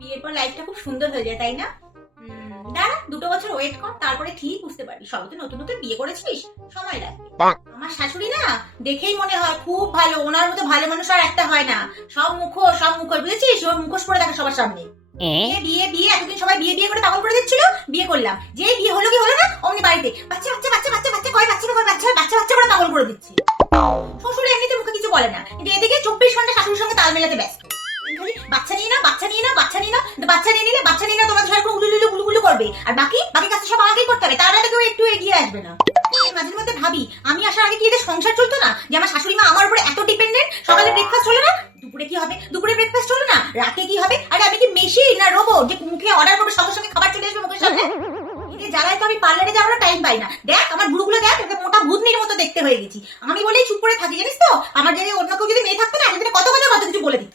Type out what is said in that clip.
বিয়ের পর লাইফটা খুব সুন্দর হয়ে যায়, তাই না? দাঁড়া 2 বছর ওয়েট কর, তারপরে ঠিক বুঝতে পারবি। সবে তো নতুন নতুন বিয়ে করেছিস, সময় লাগবে। আমার শাশুড়ি না, দেখেই মনে হয় খুব ভালো। ওনার মতো ভালো মানুষ আর একটা হয় না। সব মুখোশ বুঝেছিস? ওর মুখোশ পরে থাকে সবার সামনে। বিয়ে বিয়ে বিয়ে, এতদিন সবাই বিয়ে বিয়ে করে পাগল করে দিচ্ছিল। বিয়ে করলাম, যে বিয়ে হলো কি হলো না, অমনি বাড়িতে বাচ্চা বাচ্চা বাচ্চা বাচ্চা বাচ্চা কয় বাচ্চা কয় বাচ্চা বাচ্চা বাচ্চা করে পাগল করে দিচ্ছে। শ্বশুর এমনিতে মুখে কিছু বলে না, কিন্তু এদিকে 24 ঘন্টা শাশুড়ির সঙ্গে তাল মেলাতে ব্যস্ত। খালি বাচ্চা নিয়ে নাও, বাচ্চা নিয়ে নাও, বাচ্চা নিয়ে নাও। বাচ্চা নিয়ে নিলে তোমাদের সবাই গুলুগুলু করবে, আর বাকি বাকি কাজ সব আমাকেই করতে হবে। তার আগে কেউ একটু এগিয়ে আসবে না। মাঝে মধ্যে ভাবি, আমি আসার আগে কি এদের সংসার চলতো না? যে আমার শাশুড়ি মা আমার উপরে এত ডিপেন্ডেন্ট। সকালে ব্রেকফাস্ট হলো না, দুপুরে কি হবে? দুপুরে ব্রেকফাস্ট হলো না, রাতে কি হবে? আরে আমি কি মেশিন না রোবট যে মুখে অর্ডার করবে সঙ্গে সঙ্গে খাবার চলে আসবে মুখের সামনে? এদের জ্বালায় তো আমি পার্লারে যাওয়ার টাইম পাই না। দেখ আমার ভুরুগুলো দেখ, একটা মোটা ভূতনির মতো দেখতে হয়ে গেছি। আমি বলেই চুপ করে থাকি, জানিস তো? আমার জায়গায় অন্য কেউ যদি মেয়ে থাকতো না, কত কিছু বলে দিত।